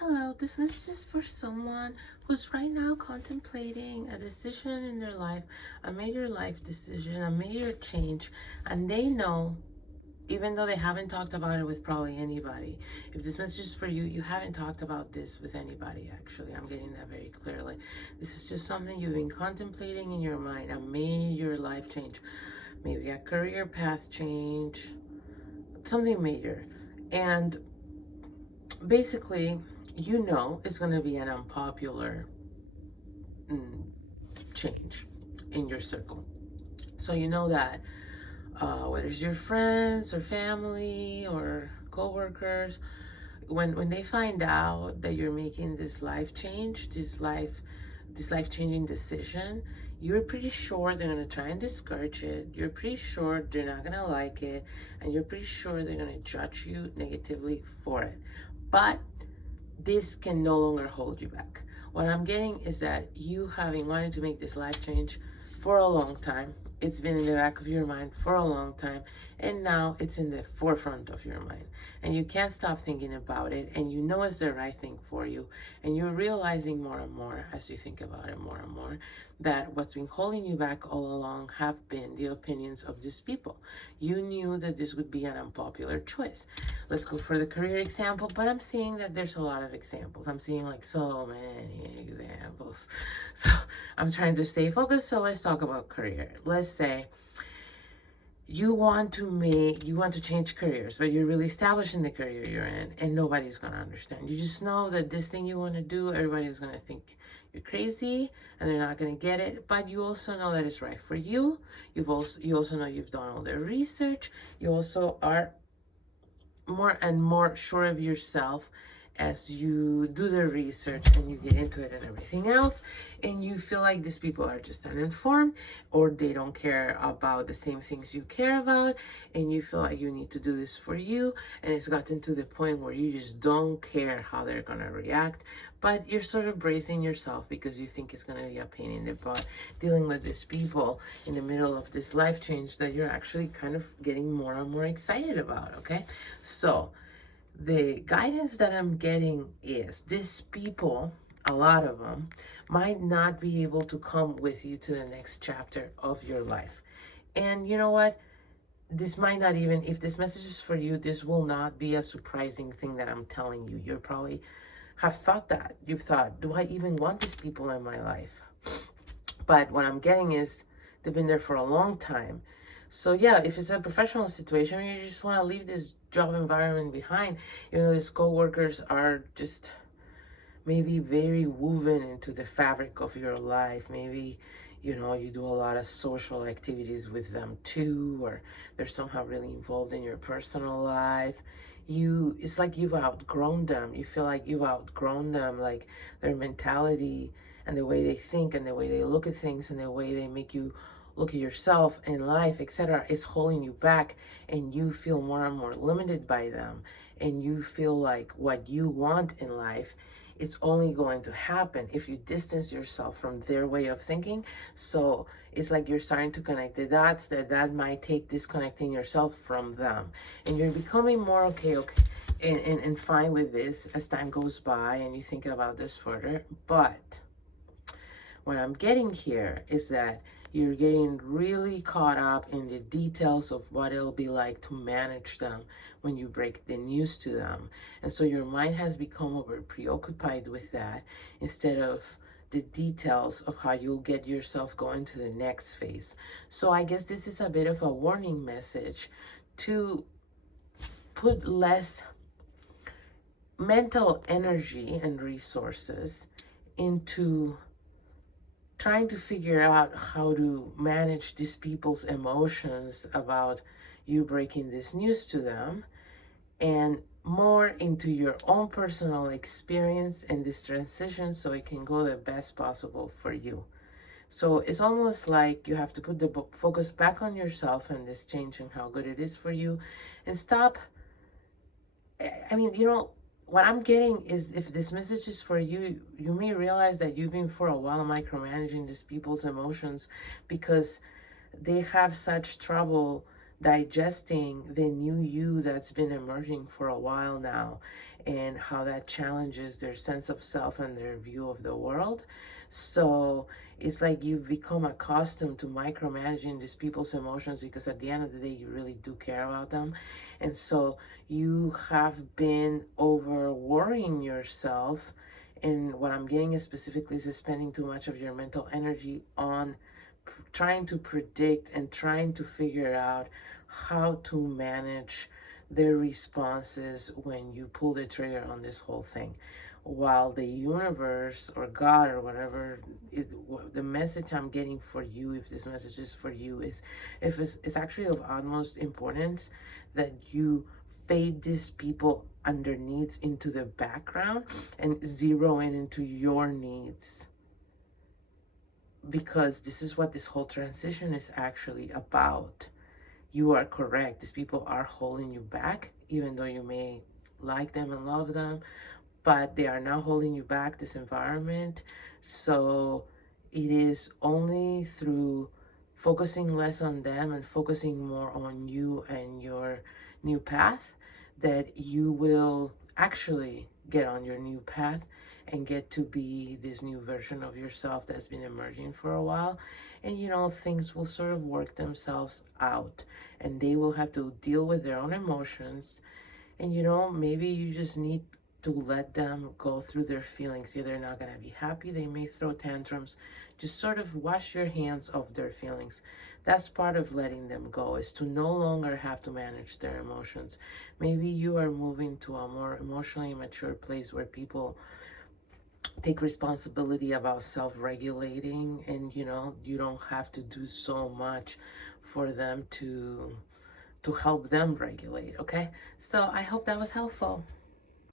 Hello, this message is for someone who's right now contemplating a decision in their life, a major life decision, a major change, and they know, even though they haven't talked about it with probably anybody, if this message is for you, you haven't talked about this with anybody, actually. I'm getting that very clearly. This is just something you've been contemplating in your mind, a major life change, maybe a career path change, something major. And basically, it's going to be an unpopular change in your circle. So you know that whether it's your friends or family or coworkers, when they find out that you're making this life change, this life changing decision, you're pretty sure they're going to try and discourage it. You're pretty sure they're not going to like it, and you're pretty sure they're going to judge you negatively for it. But this can no longer hold you back. What I'm getting is that you, having wanted to make this life change for a long time, it's been in the back of your mind for a long time, and now it's in the forefront of your mind, and you can't stop thinking about it, and you know it's the right thing for you, and you're realizing more and more as you think about it more and more that what's been holding you back all along have been the opinions of these people. You knew that this would be an unpopular choice. Let's go for the career example, but I'm seeing that there's a lot of examples. I'm seeing like so many examples. So I'm trying to stay focused. So let's talk about career. Let's say you want to change careers, but you're really established in the career you're in, and nobody's going to understand. You just know that this thing you want to do, everybody's going to think you're crazy and they're not going to get it, but you also know that it's right for you. You also know you've done all the research. You also are more and more sure of yourself as you do the research and you get into it and everything else, and you feel like these people are just uninformed, or they don't care about the same things you care about, and you feel like you need to do this for you, and it's gotten to the point where you just don't care how they're gonna react, but you're sort of bracing yourself because you think it's gonna be a pain in the butt dealing with these people in the middle of this life change that you're actually kind of getting more and more excited about. Okay, so the guidance that I'm getting is these people, a lot of them, might not be able to come with you to the next chapter of your life. And you know what? This might not even, if this message is for you, this will not be a surprising thing that I'm telling you. You probably have thought that. You've thought, do I even want these people in my life? But what I'm getting is they've been there for a long time. So yeah, if it's a professional situation, you just want to leave this job environment behind, these co-workers are just maybe very woven into the fabric of your life. Maybe, you do a lot of social activities with them too, or they're somehow really involved in your personal life. It's like you've outgrown them. You feel like you've outgrown them, like their mentality and the way they think and the way they look at things and the way they make you look at yourself in life, etc., is holding you back, and you feel more and more limited by them, and you feel like what you want in life, it's only going to happen if you distance yourself from their way of thinking. So it's like you're starting to connect the dots that might take disconnecting yourself from them, and you're becoming more okay and fine with this as time goes by and you think about this further. But what I'm getting here is that you're getting really caught up in the details of what it'll be like to manage them when you break the news to them. And so your mind has become over preoccupied with that instead of the details of how you'll get yourself going to the next phase. So I guess this is a bit of a warning message to put less mental energy and resources into trying to figure out how to manage these people's emotions about you breaking this news to them, and more into your own personal experience and this transition so it can go the best possible for you. So it's almost like you have to put the focus back on yourself and this change and how good it is for you, and stop. What I'm getting is, if this message is for you, you may realize that you've been for a while micromanaging these people's emotions because they have such trouble digesting the new you that's been emerging for a while now. and how that challenges their sense of self and their view of the world. So it's like you've become accustomed to micromanaging these people's emotions, because at the end of the day, you really do care about them. And so you have been over worrying yourself. And what I'm getting is specifically is spending too much of your mental energy on trying to predict and trying to figure out how to manage their responses when you pull the trigger on this whole thing. While the universe or God or whatever, the message I'm getting for you, if this message is for you, is if it's actually of utmost importance that you fade these people under needs into the background and zero in into your needs, because this is what this whole transition is actually about. You are correct. These people are holding you back, even though you may like them and love them, but they are now holding you back, this environment. So it is only through focusing less on them and focusing more on you and your new path that you will actually get on your new path and get to be this new version of yourself that's been emerging for a while. And things will sort of work themselves out, and they will have to deal with their own emotions. And maybe you just need to let them go through their feelings. Yeah, they're not going to be happy. They may throw tantrums. Just sort of wash your hands of their feelings. That's part of letting them go, is to no longer have to manage their emotions. Maybe you are moving to a more emotionally mature place where people take responsibility about self-regulating, and you don't have to do so much for them to help them regulate. Okay, so I hope that was helpful.